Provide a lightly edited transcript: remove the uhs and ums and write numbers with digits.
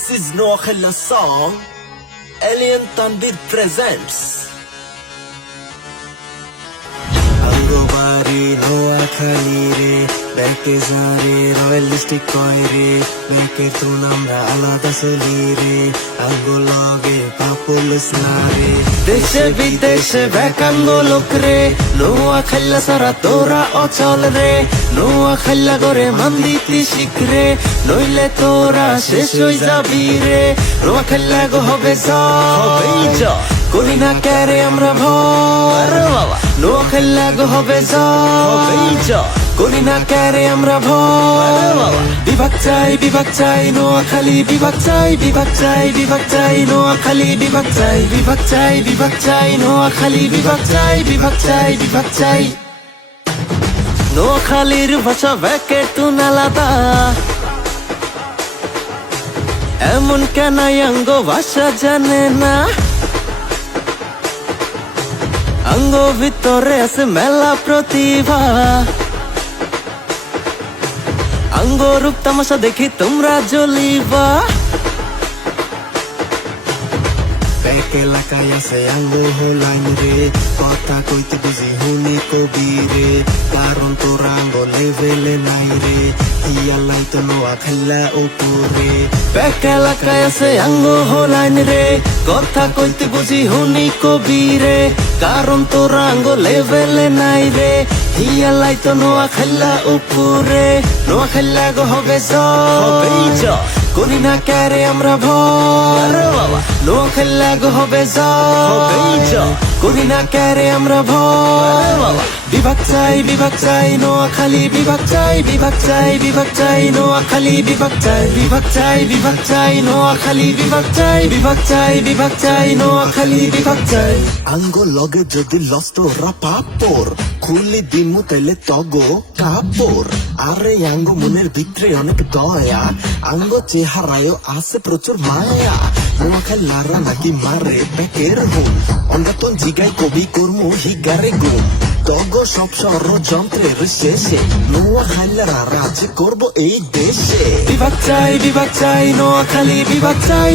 This is Noakhella song. Alien Tanbir presents. Angobari Noakhali re, Beke Zare royalistic koi re, Beke tu namra alada seli re, Angologe populous nare. Deshe bideshe bekango lok re, Noakhella sara tora ochol re, Noakhella gore manditi shikre, Noile tora shesh hoi jabi re, Noakhella go hobe jor, kori na kere amra bhor, Noakhella go hobe jor, kori na kere amra bhor. Bibak chai Noakhali, bibak chai Noakhali, bibak chai Noakhali, bibak chai. নোয়াখালীর ভাষা ব্যাকে টুন আলাদা, এমন কেন অঙ্গ ভাষা জানে না, অঙ্গ ভিতরে আছে মেলা প্রতিভা, অঙ্গ রূপ তামাশা দেখি তোমরা জ্বলিবা। ব্যাক এলাকায় আছে আঙ্গ হোলাইন রে, কথা কইতে বুঝি হুনি কবি রে, কারণ তোর আঙ্গ লেভেলে নাই রে, ইয়ালাই তো নোয়াখাল্লা উপরে। ব্যাক এলাকায় আছে আঙ্গ হোলাইন রে, কথা কইতে বুঝি হুনি কবি রে, কারণ তোর আঙ্গ লেভেলে নাই রে, ইয়ালাই তো নোয়াখাল্লা উপরে। নোয়াখাল্লা গো হবে জয়, করি না ক্যারে আমরা ভর, নোয়াখাল্লা গো হবে জয়, করি না ক্যারে আমরা ভর। বিভাগ চাই নোয়াখালী, বিভাগ চাই নোয়াখালী, বিভাগ চাই নোয়াখালী, বিভাগ চাই নোয়াখালী, বিভাগ চাই। আঙ্গ লগে যদি লস্ত রাপাপোর, খুলি দিমু তাইলে তগো কাপড়। আরে আঙ্গ মনের ভিতরে অনেক দয়া, আঙ্গ চেহারায় আছে প্রচুর মায়া। নোয়াখালীরা নাকি মারে ব্যাকের হুন, অন্যতন জিগাই কবি কর্ম হিগারে গুণ। তগো সব ষড়যন্ত্রের শেষে নোয়াখালীরা রাজ করবো এই দেশে। বিভাগ চাই নোয়াখালী, বিভাগ চাই